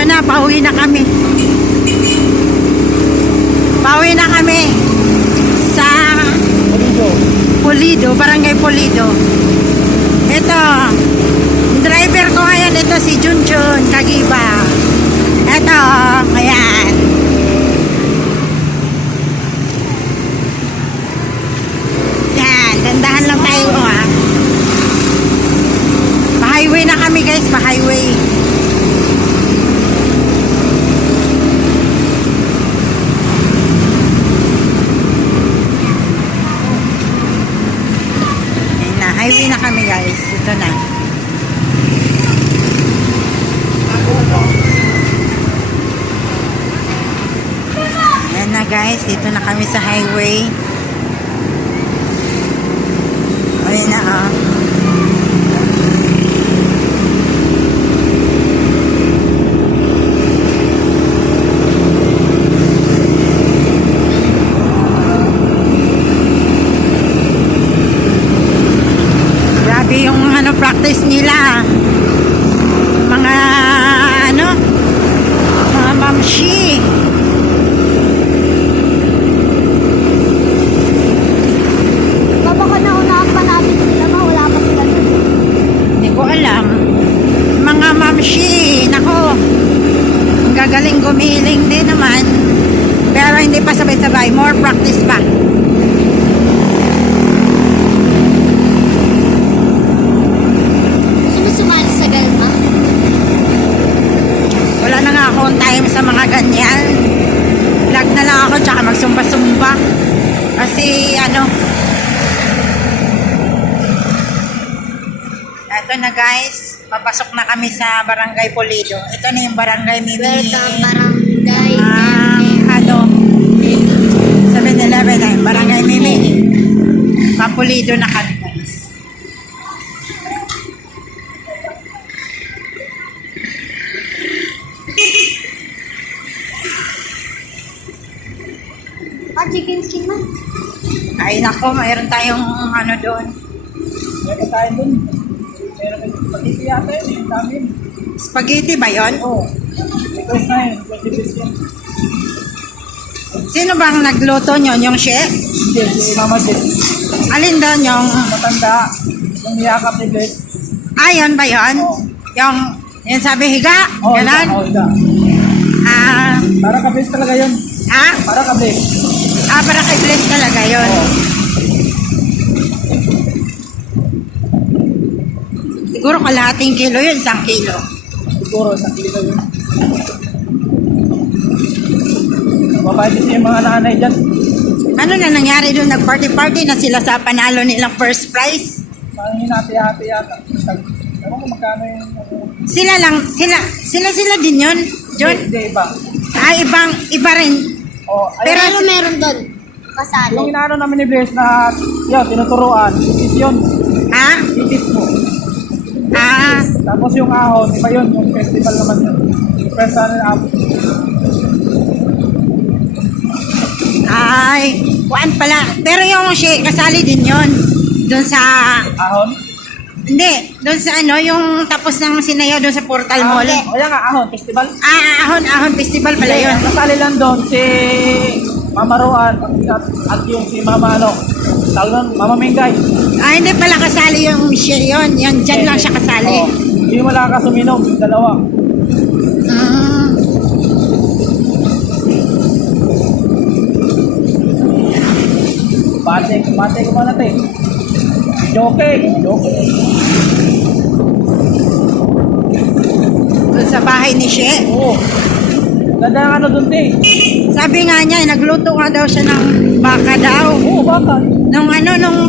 Ito na, pauwi na kami. Pauwi na kami sa Pulido, Barangay Pulido. Ito, driver ko ngayon, ito si Junjun Kagiba. Ito, ayan. Yan, dandahan lang tayo, ha. Pa-highway na kami, guys, pa-highway. Highway na kami, guys. Ito na. Ayan na, guys. Dito na kami sa highway. Ayan na, oh. Yung practice nila, mga mga mamshi. Baka naunahan pa natin sila, wala pa sila dun. Hindi ko alam. Mga mamshi, nako, ang gagaling gumiling din naman, pero hindi pa sabay-sabay, more practice pa. Sumali sa galma? Wala na nga akong time sa mga ganyan. Vlog na lang ako tsaka magsumba-sumba. Kasi eto na, guys. Papasok na kami sa Barangay Pulido. Ito na yung Barangay Mimi. Welcome, Barangay. 7-Eleven ay Barangay Mimi. Papulido na kami, guys. Chicken skin man. Ay nako, mayroon tayong doon. Meron tayo dun. Meron spaghetti yata yun. Yung dami. Spaghetti ba yun? Oo. Request na yun. 20 pesos yun. Sino bang nagluto nyo? Yung chef? Hindi, si Mama Jet. Alin doon yung... Matanda. Yung niyakap ni Bless. Yun ba yun? Oo. Yung sabi higa? Oo, Ganon? Oo, higa. Ah, Para ka-Bless talaga yun. ha? Para ka-Bless. Para kay Bless talaga yun. Oo. Siguro kalahating kilo yun, 1 kilo. Siguro, sa kilo yun. Mabait din yung mga nanay dyan. Ano na nangyari doon? Nag-party-party na sila sa panalo nilang first prize? Parang hinati-hati yata. Ewan ko magkano yung... Sila din yun, John? Hindi, iba. Iba rin. Oh, Pero Pero meron doon. Kasali. yung inaano namin ni Bless na yun, tinuturuan, itis yun. Ha? Itis mo. Tapos yung ahon, iba yun, yung festival naman yun. Yung personal app. Ay, kuan pala. Pero yung kasali din yun. Doon sa... Ahon? Hindi, doon sa yung tapos ng sinayaw doon sa Portal Mall. O yan nga, ahon, festival. Ahon festival pala yun. Kasali lang doon si Mama Roan at yung si Mama tawag nun, Mama Mengay. Hindi pala kasali yung yun. Yung dyan lang siya kasali. Oo. Hindi mo lang kasuminom, yung dalawa. Mm. Bate ko muna tayo. Joke. Doon sa bahay ni She. Oo. Ganda ng doon tayo. Sabi nga niya, nagluto nga daw siya ng baka daw. Oo, baka. Nung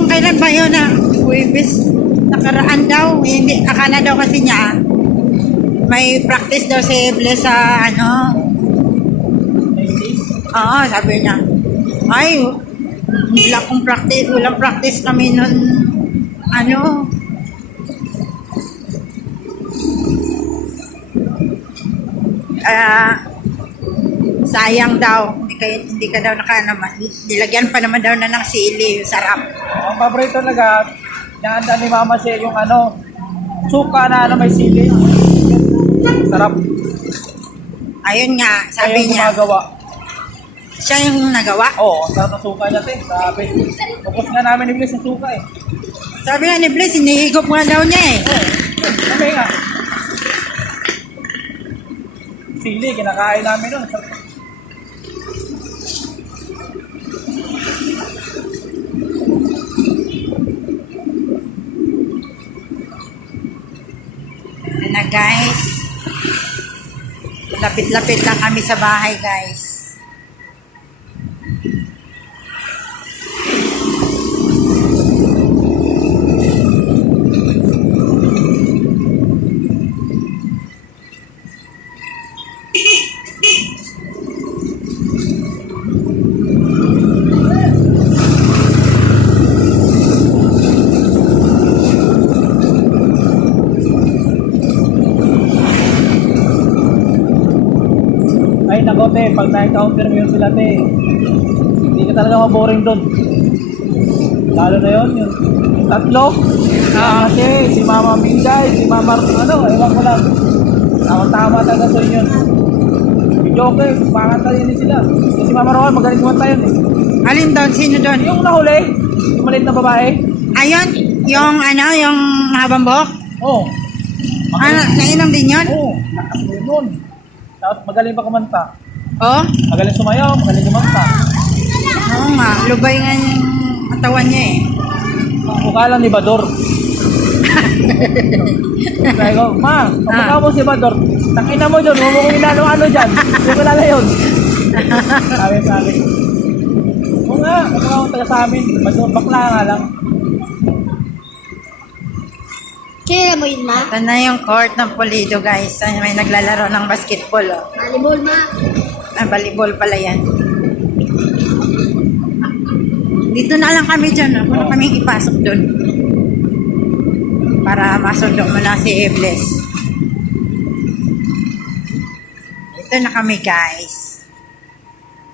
kailan ba yun na Huwebes nakaraan daw. Hindi, akala daw kasi niya may practice daw si Bless sa Oo, sabi niya. Ay, walang practice kami nun sayang daw. Hindi ka daw nilagyan pa naman daw na ng sili. Sarap. Ang paborito talaga, nahanda ni Mama siya yung suka na may sili. Sarap. Ayun nga, Kaya sabi yung niya. gumagawa. Siya yung nagawa. Oo, ang sarap ng suka niya, te. Sabi. Tapos nga namin ni Bliss yung suka eh. Sabi nga ni Bliss, hinihigop nga daw niya eh. Sabi nga. Sili, kinakain namin nun. Ano na guys. Lapit-lapit lang kami sa bahay guys. Ay nako te, pag na-encounter mo yun sila te, hindi ka talaga maboring doon. Lalo na yun, yung tatlo. Kasi si Mama Minday, si Mama ewan ko lang. Tama talaga sa yun. Video okay, pangantayin din sila. Kasi si Mama Rowan, magaling kumanta yun eh. Alin doon? Sino doon? Yung nahuli, yung maliit na babae. Ayun, yung yung mahabang buhok. Oo. Ano, nainom din yun? Oo, lakas mo yun nun. Tapos magaling pa kumanta. Oh? Magaling sumayaw, magaling kumanta. Oo nga, lubay nga yung katawan niya eh. Mukha lang ni Bador. Sabi ko, ma, kapag mo si Bador, takina mo dyan, huwag mo kong inano-ano dyan. Hindi ko lala yun. Sabi. Oo nga, kapag ako taga sa amin, Bador, bakla nga lang. Kaya mo yun, ma? Ito na yung court ng Pulido guys. Ay, may naglalaro ng basketball. Oh. Volleyball, ma. Ah, volleyball pala yan. Dito na lang kami dyan. Oh. Kung kami ipasok doon. Para masundo mo na si Ebles. Dito na kami guys.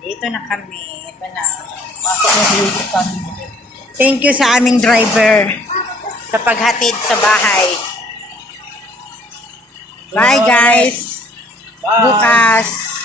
Dito na kami. Ito na. Pasok mo sa YouTube channel mo. Thank you sa aming driver sa paghatid sa bahay. Bye guys. Bye. Bukas.